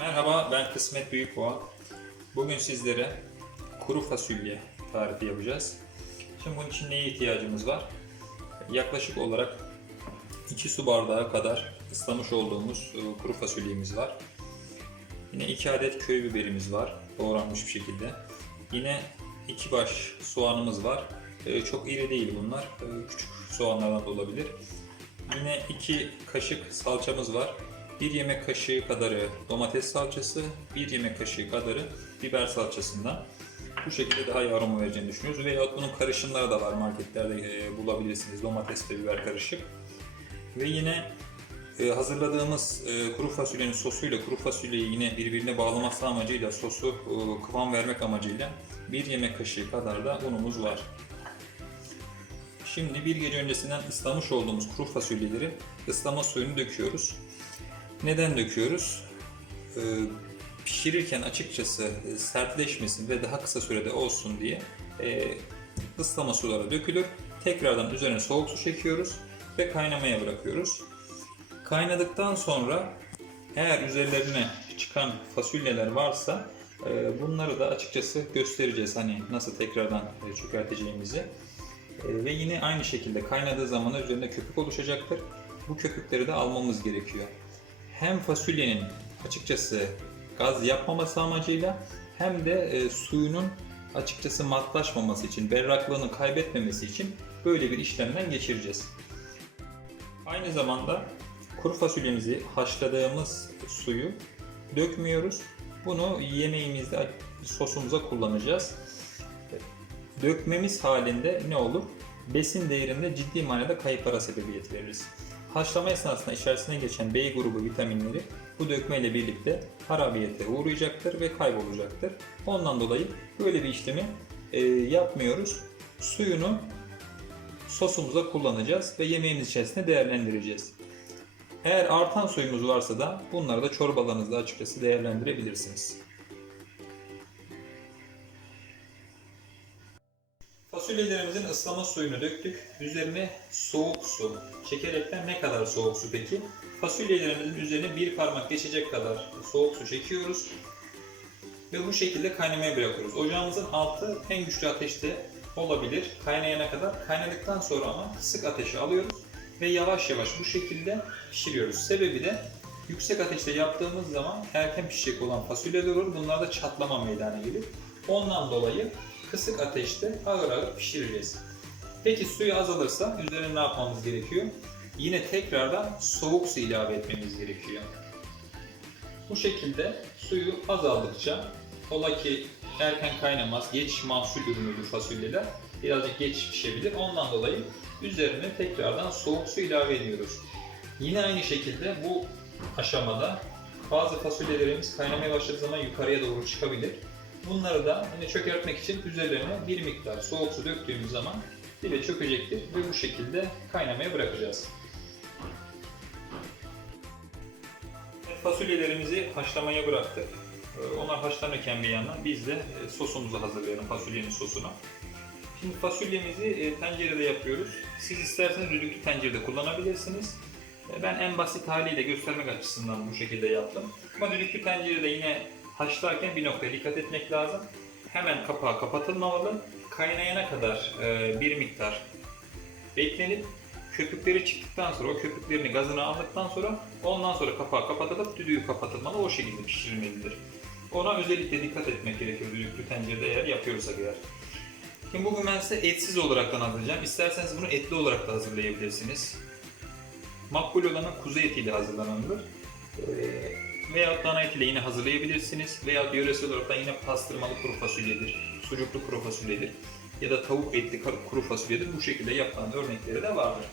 Merhaba ben Kısmet Büyükboğa. Bugün sizlere kuru fasulye tarifi yapacağız. Şimdi bunun için neye ihtiyacımız var? Yaklaşık olarak 2 su bardağı kadar ıslamış olduğumuz e, kuru fasulyemiz var. Yine 2 adet köy biberimiz var doğranmış bir şekilde. Yine 2 baş soğanımız var. E, Çok iri değil bunlar. E, Küçük soğanlardan da olabilir. Yine 2 kaşık salçamız var. 1 yemek kaşığı kadarı domates salçası, 1 yemek kaşığı kadarı biber salçasından. Bu şekilde daha iyi aroma vereceğini düşünüyoruz. Veyahut bunun karışımları da var marketlerde e, bulabilirsiniz. Domates ve biber karışık. Ve yine e, hazırladığımız e, kuru fasulyenin sosuyla kuru fasulyeyi yine birbirine bağlaması amacıyla sosu kıvam vermek amacıyla 1 yemek kaşığı kadar da unumuz var. Şimdi bir gece öncesinden ıslamış olduğumuz kuru fasulyeleri ıslama suyunu döküyoruz. Neden döküyoruz? Ee, pişirirken açıkçası e, sertleşmesin ve daha kısa sürede olsun diye e, ıslama suları dökülür. Tekrardan üzerine soğuk su çekiyoruz ve kaynamaya bırakıyoruz. Kaynadıktan sonra eğer üzerlerine çıkan fasulyeler varsa e, bunları da açıkçası göstereceğiz. Hani nasıl tekrardan e, çökerteceğimizi. E, Ve yine aynı şekilde kaynadığı zaman üzerinde köpük oluşacaktır. Bu köpükleri de almamız gerekiyor hem fasulyenin açıkçası gaz yapmaması amacıyla hem de e, suyunun açıkçası matlaşmaması için, berraklığını kaybetmemesi için böyle bir işlemden geçireceğiz. Aynı zamanda kuru fasulyemizi haşladığımız suyu dökmüyoruz. Bunu yemeğimizde sosumuza kullanacağız. Dökmemiz halinde ne olur? Besin değerinde ciddi manada kayıplara sebebiyet veririz. Haşlama esnasında içerisine geçen B grubu vitaminleri bu dökme ile birlikte harabiyete uğrayacaktır ve kaybolacaktır. Ondan dolayı böyle bir işlemi e, yapmıyoruz. Suyunu sosumuza kullanacağız ve yemeğimiz içerisinde değerlendireceğiz. Eğer artan suyumuz varsa da bunları da çorbalarınızda açıkçası değerlendirebilirsiniz. Fasulyelerimizin ıslama suyunu döktük. Üzerine soğuk su. Çekerekten ne kadar soğuk su peki? Fasulyelerimizin üzerine bir parmak geçecek kadar soğuk su çekiyoruz. Ve bu şekilde kaynamaya bırakıyoruz. Ocağımızın altı en güçlü ateşte olabilir. Kaynayana kadar. Kaynadıktan sonra ama kısık ateşe alıyoruz. Ve yavaş yavaş bu şekilde pişiriyoruz. Sebebi de yüksek ateşte yaptığımız zaman erken pişecek olan fasulyeler olur. Bunlar da çatlama meydana gelir. Ondan dolayı kısık ateşte ağır ağır pişireceğiz. Peki suyu azalırsa üzerine ne yapmamız gerekiyor? Yine tekrardan soğuk su ilave etmemiz gerekiyor. Bu şekilde suyu azaldıkça ola ki erken kaynamaz, geç mahsul ürünüdür fasulyeler. Birazcık geç pişebilir. Ondan dolayı üzerine tekrardan soğuk su ilave ediyoruz. Yine aynı şekilde bu aşamada bazı fasulyelerimiz kaynamaya başladığı zaman yukarıya doğru çıkabilir. Bunları da yine çökertmek için üzerlerine bir miktar soğuk su döktüğümüz zaman dibe çökecektir ve bu şekilde kaynamaya bırakacağız. Fasulyelerimizi haşlamaya bıraktık. Ee, Onlar haşlanırken bir yandan biz de e, sosumuzu hazırlayalım, fasulyenin sosunu. Şimdi fasulyemizi e, tencerede yapıyoruz. Siz isterseniz düdüklü tencerede kullanabilirsiniz. E, Ben en basit haliyle göstermek açısından bu şekilde yaptım. Ama düdüklü tencerede yine haşlarken bir noktaya dikkat etmek lazım. Hemen kapağı kapatılmamalı. Kaynayana kadar e, bir miktar beklenip köpükleri çıktıktan sonra o köpüklerini gazını aldıktan sonra ondan sonra kapağı kapatılıp düdüğü kapatılmalı o şekilde pişirilmelidir. Ona özellikle dikkat etmek gerekiyor düdüklü tencerede eğer yapıyorsak eğer. Şimdi bugün ben size etsiz olaraktan hazırlayacağım. İsterseniz bunu etli olarak da hazırlayabilirsiniz. Makbul olanın kuzu etiyle hazırlananıdır. Ee, veya dana etiyle yine hazırlayabilirsiniz. Veya yöresel olarak da yine pastırmalı kuru fasulyedir, sucuklu kuru fasulyedir ya da tavuk etli kuru fasulyedir. Bu şekilde yapılan örnekleri de vardır.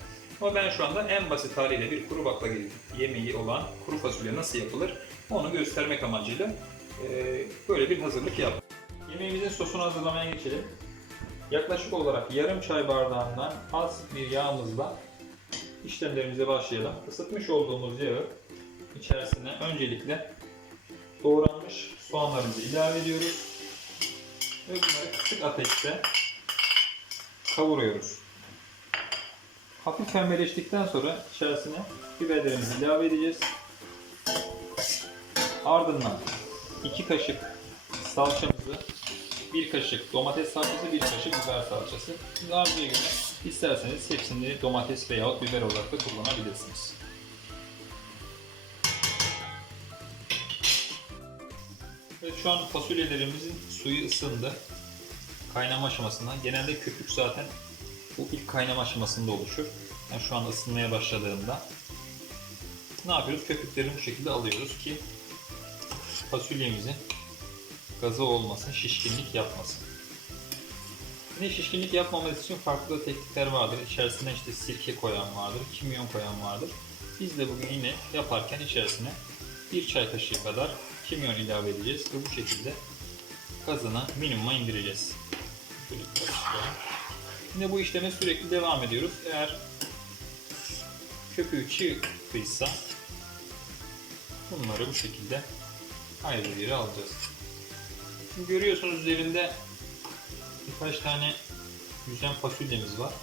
Ama ben şu anda en basit haliyle bir kuru baklagil yemeği olan kuru fasulye nasıl yapılır onu göstermek amacıyla e, böyle bir hazırlık yaptım. Yemeğimizin sosunu hazırlamaya geçelim. Yaklaşık olarak yarım çay bardağından az bir yağımızla işlemlerimize başlayalım. Isıtmış olduğumuz yağı içerisine öncelikle doğranmış soğanlarımızı ilave ediyoruz. Ve bunları kısık ateşte kavuruyoruz. Hafif pembeleştikten sonra içerisine biberlerimizi ilave edeceğiz. Ardından 2 kaşık salçamızı, 1 kaşık domates salçası, 1 kaşık biber salçası. Siz arzuya göre isterseniz hepsini domates veyahut biber olarak da kullanabilirsiniz. Evet şu an fasulyelerimizin suyu ısındı. Kaynama aşamasında. Genelde köpük zaten bu ilk kaynama aşamasında oluşur. Yani şu an ısınmaya başladığında. Ne yapıyoruz? Köpüklerini bu şekilde alıyoruz ki fasulyemizin gazı olmasın, şişkinlik yapmasın. Yine şişkinlik yapmaması için farklı teknikler vardır. İçerisine işte sirke koyan vardır, kimyon koyan vardır. Biz de bugün yine yaparken içerisine bir çay kaşığı kadar kimyon ilave edeceğiz ve bu şekilde gazını minimuma indireceğiz. Yine bu işleme sürekli devam ediyoruz. Eğer köpüğü çıktıysa bunları bu şekilde ayrı bir alacağız. Şimdi görüyorsunuz üzerinde birkaç tane yüzen fasulyemiz var.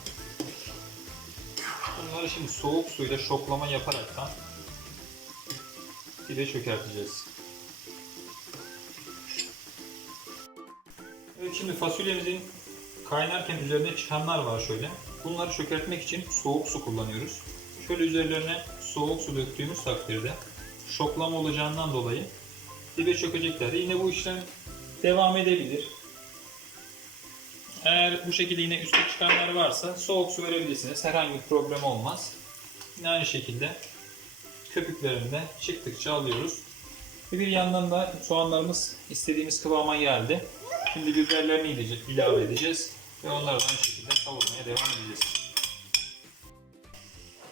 Bunları şimdi soğuk suyla şoklama yaparaktan dibe çökerteceğiz. Şimdi fasulyemizin kaynarken üzerine çıkanlar var şöyle. Bunları çökertmek için soğuk su kullanıyoruz. Şöyle üzerlerine soğuk su döktüğümüz takdirde şoklama olacağından dolayı dibe çökecekler. Yine bu işlem devam edebilir. Eğer bu şekilde yine üstte çıkanlar varsa soğuk su verebilirsiniz. Herhangi bir problem olmaz. Yine aynı şekilde köpüklerini de çıktıkça alıyoruz. Ve bir yandan da soğanlarımız istediğimiz kıvama geldi. Şimdi biberlerini ilave- edeceğiz. Ve onları da aynı şekilde kavurmaya devam edeceğiz.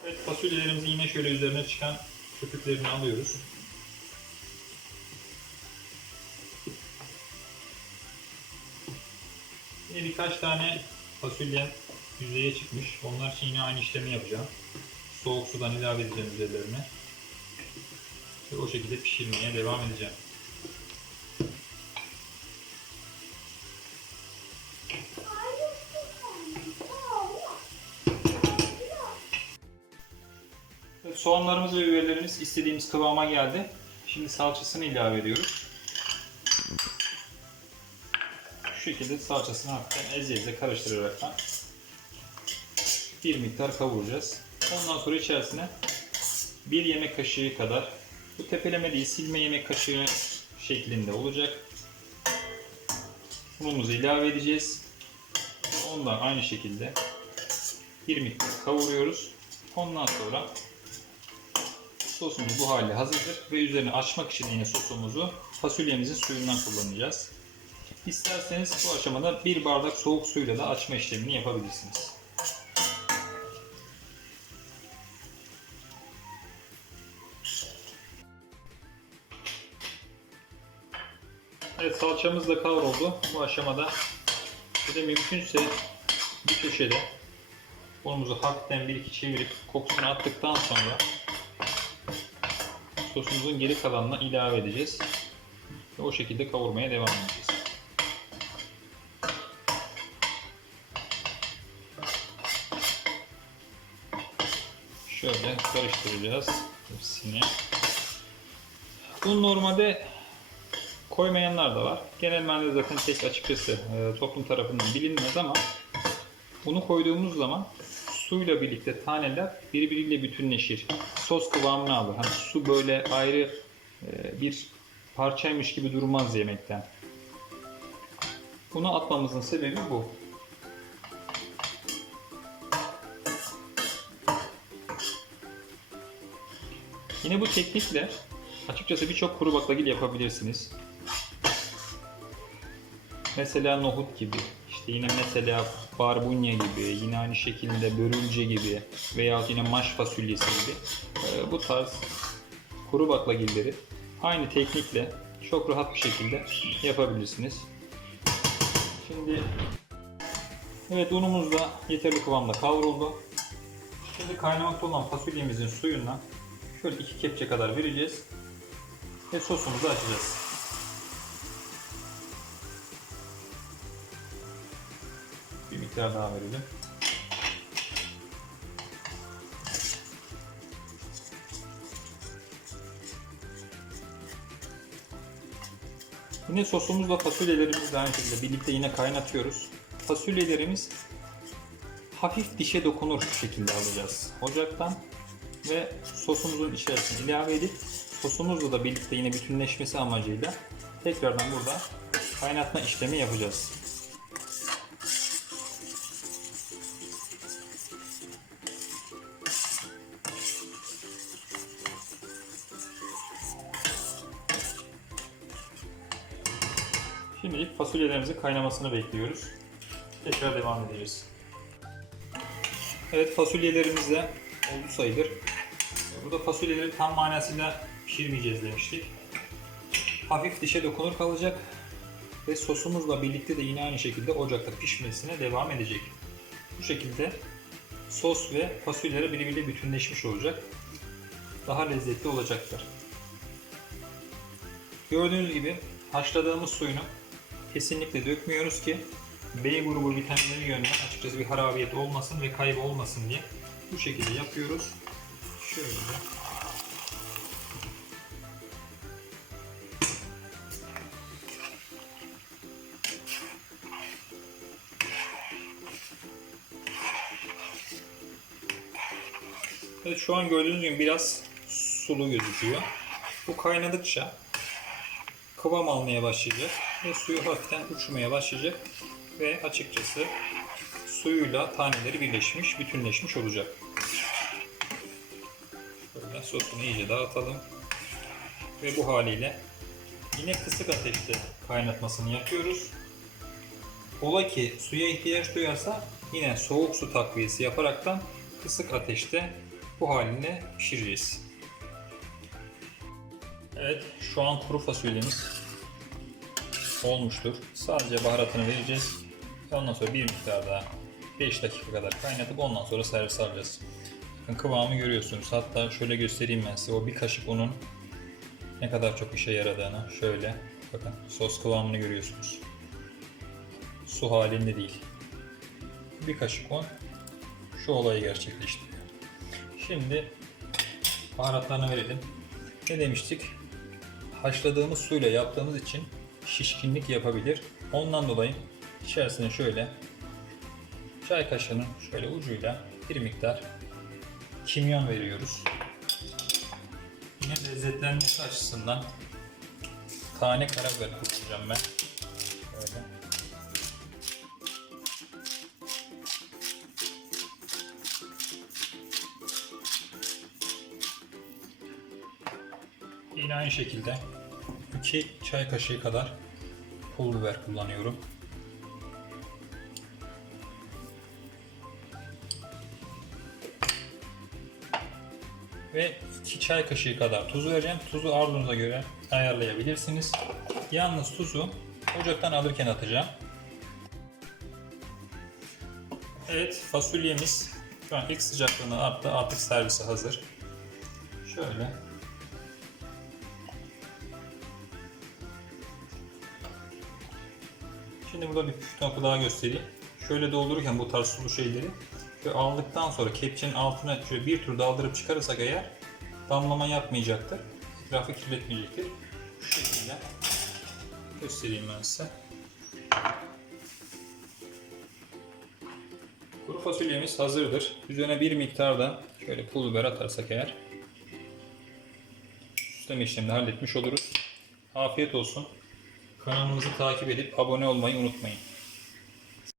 Evet fasulyelerimizi yine şöyle üzerine çıkan köpüklerini alıyoruz. Yine birkaç tane fasulye yüzeye çıkmış. Onlar için yine aynı işlemi yapacağım. Soğuk sudan ilave edeceğim üzerlerine. Ve o şekilde pişirmeye devam edeceğim. Soğanlarımız ve biberlerimiz istediğimiz kıvama geldi. Şimdi salçasını ilave ediyoruz. Şu şekilde salçasını hafiften eze eze karıştırarak bir miktar kavuracağız. Ondan sonra içerisine bir yemek kaşığı kadar bu tepeleme değil silme yemek kaşığı şeklinde olacak. Unumuzu ilave edeceğiz. Ondan aynı şekilde bir miktar kavuruyoruz. Ondan sonra sosumuz bu hali hazırdır ve üzerine açmak için yine sosumuzu fasulyemizin suyundan kullanacağız. İsterseniz bu aşamada bir bardak soğuk suyla da açma işlemini yapabilirsiniz. Evet salçamız da kavruldu. Bu aşamada bir de mümkünse bir köşede unumuzu hafiften bir iki çevirip kokusunu attıktan sonra sosumuzun geri kalanına ilave edeceğiz. Ve o şekilde kavurmaya devam edeceğiz. Şöyle karıştıracağız hepsini. Bunu normalde koymayanlar da var. Genel manada zaten pek açıkçası e, toplum tarafından bilinmez ama bunu koyduğumuz zaman suyla birlikte taneler birbiriyle bütünleşir. Sos kıvamını alır. Hani su böyle ayrı e, bir parçaymış gibi durmaz yemekten. Bunu atmamızın sebebi bu. Yine bu teknikle açıkçası birçok kuru baklagil yapabilirsiniz. Mesela nohut gibi, işte yine mesela barbunya gibi, yine aynı şekilde börülce gibi veya yine maş fasulyesi gibi e, bu tarz kuru baklagilleri aynı teknikle çok rahat bir şekilde yapabilirsiniz. Şimdi evet unumuz da yeterli kıvamda kavruldu. Şimdi kaynamakta olan fasulyemizin suyundan şöyle iki kepçe kadar vereceğiz ve sosumuzu açacağız. Bir verelim. Yine sosumuzla fasulyelerimizi de aynı şekilde birlikte yine kaynatıyoruz. Fasulyelerimiz hafif dişe dokunur şekilde alacağız ocaktan ve sosumuzun içerisine ilave edip sosumuzla da birlikte yine bütünleşmesi amacıyla tekrardan burada kaynatma işlemi yapacağız. Şimdilik fasulyelerimizin kaynamasını bekliyoruz. Tekrar devam edeceğiz. Evet fasulyelerimiz de oldu sayılır. Burada fasulyeleri tam manasıyla pişirmeyeceğiz demiştik. Hafif dişe dokunur kalacak ve sosumuzla birlikte de yine aynı şekilde ocakta pişmesine devam edecek. Bu şekilde sos ve fasulyeler birbiriyle bütünleşmiş olacak. Daha lezzetli olacaktır. Gördüğünüz gibi haşladığımız suyunu kesinlikle dökmüyoruz ki B grubu vitaminleri yönünden açıkçası bir harabiyet olmasın ve kaybı olmasın diye bu şekilde yapıyoruz. Şöyle. Evet şu an gördüğünüz gibi biraz sulu gözüküyor. Bu kaynadıkça kıvam almaya başlayacak ve suyu hafiften uçmaya başlayacak ve açıkçası suyuyla taneleri birleşmiş, bütünleşmiş olacak. Böyle sosunu iyice dağıtalım ve bu haliyle yine kısık ateşte kaynatmasını yapıyoruz. Ola ki suya ihtiyaç duyarsa yine soğuk su takviyesi yaparaktan kısık ateşte bu haline pişireceğiz. Evet, şu an kuru fasulyemiz olmuştur. Sadece baharatını vereceğiz. Ve ondan sonra bir miktar daha 5 dakika kadar kaynatıp ondan sonra servis alacağız. Bakın kıvamı görüyorsunuz. Hatta şöyle göstereyim ben size. O bir kaşık unun ne kadar çok işe yaradığını. Şöyle bakın sos kıvamını görüyorsunuz. Su halinde değil. Bir kaşık un şu olayı gerçekleştiriyor. Şimdi baharatlarını verelim. Ne demiştik? Haşladığımız suyla yaptığımız için şişkinlik yapabilir. Ondan dolayı içerisine şöyle çay kaşığının şöyle ucuyla bir miktar kimyon veriyoruz. Yine lezzetlenmesi açısından tane karabiber kullanacağım ben. Böyle. Aynı şekilde 2 çay kaşığı kadar pul biber kullanıyorum. Ve 2 çay kaşığı kadar tuz vereceğim. Tuzu arzunuza göre ayarlayabilirsiniz. Yalnız tuzu ocaktan alırken atacağım. Evet fasulyemiz şu an ilk sıcaklığını attı. Artık servise hazır. Şöyle Şimdi burada bir püf nokta daha göstereyim. Şöyle doldururken bu tarz sulu şeyleri ve aldıktan sonra kepçenin altına şöyle bir tur daldırıp çıkarırsak eğer damlama yapmayacaktır. Etrafı kirletmeyecektir. Şu şekilde göstereyim ben size. Kuru fasulyemiz hazırdır. Üzerine bir miktar da şöyle pul biber atarsak eğer süsleme işlemini halletmiş oluruz. Afiyet olsun. Kanalımızı takip edip abone olmayı unutmayın.